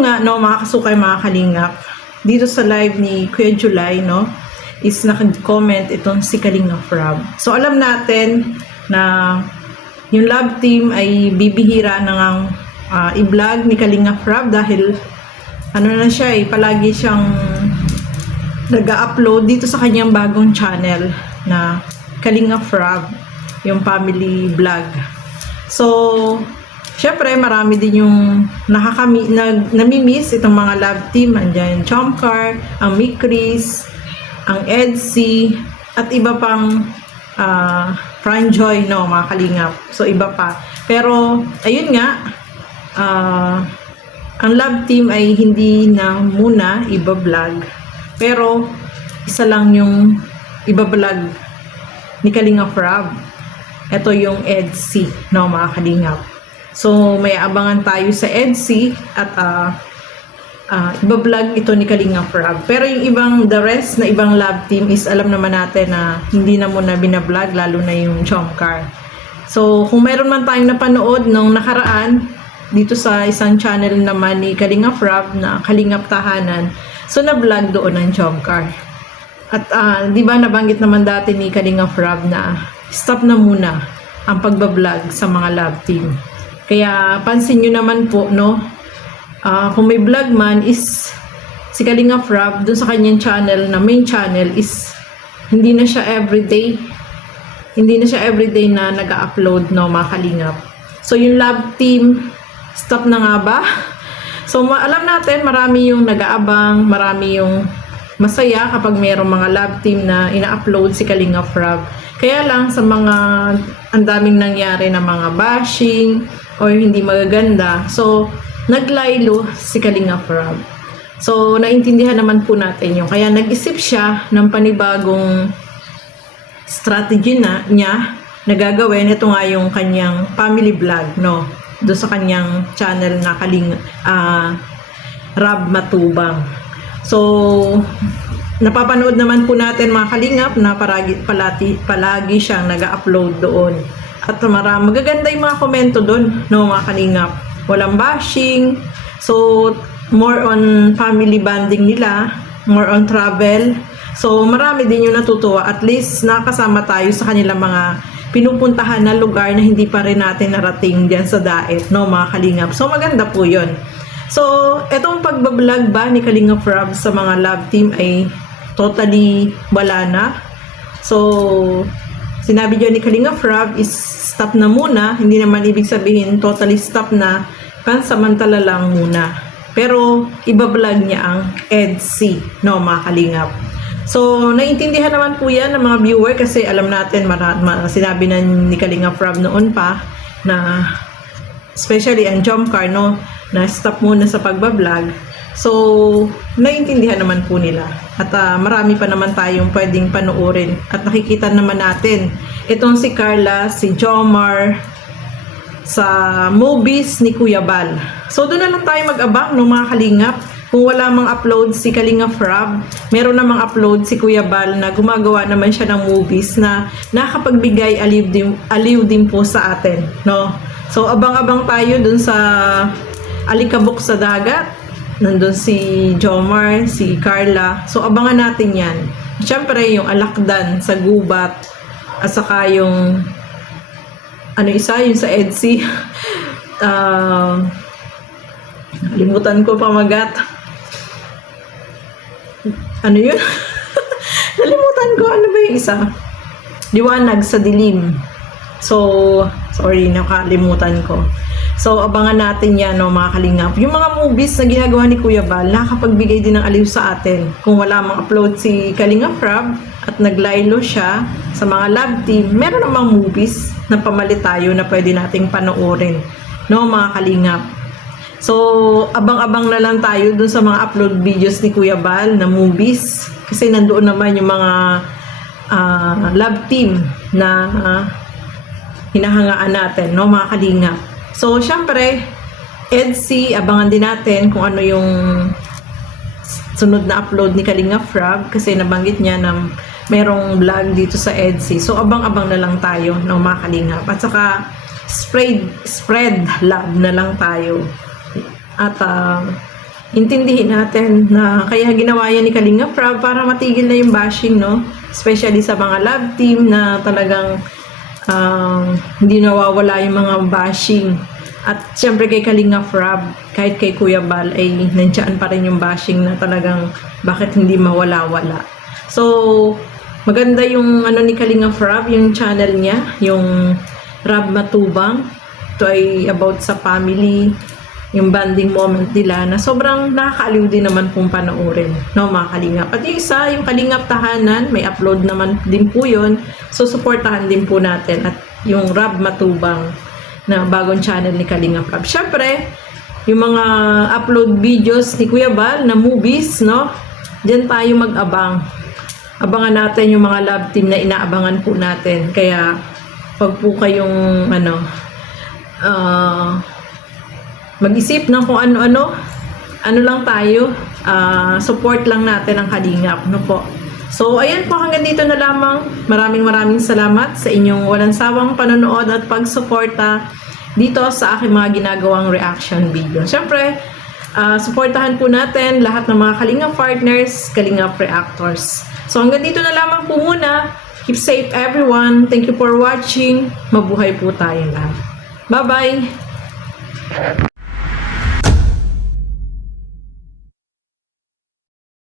ayun nga, no, mga kasukay, mga kalingap, dito sa live ni Kuya July, no, is nag-comment itong si Kalingap Rob. So, alam natin na yung love team ay bibihira na ngang i-vlog ni Kalingap Rob dahil ano na siya palagi siyang nag-upload dito sa kanyang bagong channel na Kalingap Rob, yung family vlog. So, syempre, marami din yung nami-miss itong mga love team. Andiyan yung Chomcar, ang Mikris, ang Edsy, at iba pang Franjoy, no, mga kalingap. So, iba pa. Pero, ayun nga, ang love team ay hindi na muna iba-vlog. Pero, isa lang yung iba-vlog ni Kalingap Rob. Ito yung Edsy, no, mga kalingap. So, may abangan tayo sa Edsy at iba-vlog ito ni Kalingap Rob. Pero yung the rest na ibang love team is alam naman natin na hindi na muna binablog, lalo na yung Chomcar. So, kung meron man tayong napanood nung nakaraan, dito sa isang channel naman ni Kalingap Rob na Kalingap Tahanan, so na-vlog doon ng Chomcar. At di ba nabanggit naman dati ni Kalingap Rob na stop na muna ang pagbablog sa mga love team. Kaya pansin nyo naman po, no, kung may vlog man is si Kalingap Rob dun sa kanyang channel na main channel is hindi na siya everyday na nag-upload, no, mga kalingap. So yung love team stop na nga ba? So alam natin marami yung nag-aabang, marami yung masaya kapag mayroong mga love team na ina-upload si Kalingap Rob. Kaya lang sa mga ang daming nangyari na mga bashing or hindi magaganda, so naglaylo si Kalingap Rob. So naintindihan naman po natin yung kaya nag-isip siya ng panibagong strategy niya na gagawin. Ito nga yung kanyang family vlog, no, doon sa kanyang channel na Rob Matubang. So napapanood naman po natin, mga kalingap, na palagi siyang nag-upload doon. At magaganda yung mga komento doon, no, mga kalingap. Walang bashing. So, more on family bonding nila, more on travel. So, marami din yung natutuwa. At least, nakasama tayo sa kanilang mga pinupuntahan na lugar na hindi pa rin natin narating dyan sa Daet, no, mga kalingap. So, maganda po yun. So, etong pagbablog ba ni Kalingap Rob sa mga love team ay totally wala na. So, sinabi dyan ni Kalingap Rob is stop na muna. Hindi naman ibig sabihin totally stop na, pansamantala lang muna. Pero, ibablog niya ang Edsy, no, mga kalingap. So, naiintindihan naman po yan ng mga viewer kasi alam natin, sinabi na ni Kalingap Rob noon pa na especially ang Chomcar, no, na stop muna sa pagbablog. So, naiintindihan naman po nila. At marami pa naman tayong pwedeng panoorin. At nakikita naman natin itong si Carla, si Jomar sa movies ni Kuya Bal. So, doon na lang tayo mag-abang, no, mga kalingap. Kung wala mang upload si Kalingap Rob, meron namang upload si Kuya Bal na gumagawa naman siya ng movies na nakapagbigay aliw din po sa atin, no? So, abang-abang tayo dun sa Alikabok sa Dagat. Nandun si Jomar, si Carla. So, abangan natin yan. Siyempre, yung Alakdan sa Gubat. At saka yung yung sa Edsy. Limutan ko pamagat. Ano yun? Nalimutan ko. Ano ba yung isa? Liwanag sa Dilim. So, sorry, nakalimutan ko. So, abangan natin yan, no, mga kalingap. Yung mga movies na ginagawa ni Kuya Bal, nakakapagbigay din ng aliw sa atin. Kung wala mang upload si Kalingap Rob at naglaylo siya sa mga love team, meron namang movies na pamalit tayo na pwede nating panoorin, no, mga kalingap. So, abang-abang na lang tayo dun sa mga upload videos ni Kuya Bal na movies. Kasi nandoon naman yung mga love team na hinahangaan natin, no, mga kalingap. So, syempre, Edsy, abangan din natin kung ano yung sunod na upload ni Kalingap Rob kasi nabanggit niya na merong vlog dito sa Edsy. So, abang-abang na lang tayo, no, mga kalingap. At saka, spread love na lang tayo. At intindihin natin na kaya ginawa yan ni Kalinga Prab para matigil na yung bashing, no? Especially sa mga love team na talagang hindi nawawala yung mga bashing. At syempre kay Kalinga Prab, kahit kay Kuya Bal ay nandiyan pa rin yung bashing na talagang bakit hindi mawala-wala. So, maganda yung ano ni Kalinga Prab, yung channel niya, yung Rab Matubang. Ito ay about sa family, yung bonding moment nila na sobrang nakakaaliw din naman kung panoorin, no, mga Kalingap. At yung isa, yung Kalingap Tahanan, may upload naman din po yun. So, supportahan din po natin. At yung Rab Matubang na bagong channel ni Kalinga Prab. Syempre, yung mga upload videos ni Kuya Bal na movies, no? Diyan tayo mag-abang. Abangan natin yung mga love team na inaabangan po natin. Kaya, pag po kayong, mag-isip ng kung ano-ano, ano lang tayo, support lang natin ang Kalingap, no po? So, ayan po, hanggang dito na lamang. Maraming salamat sa inyong walang sawang panonood at pagsuporta dito sa aking mga ginagawang reaction video. Siyempre, suportahan po natin lahat ng mga Kalingap partners, Kalingap reactors. So, hanggang dito na lamang po muna. Keep safe everyone. Thank you for watching. Mabuhay po tayo lahat. Bye-bye!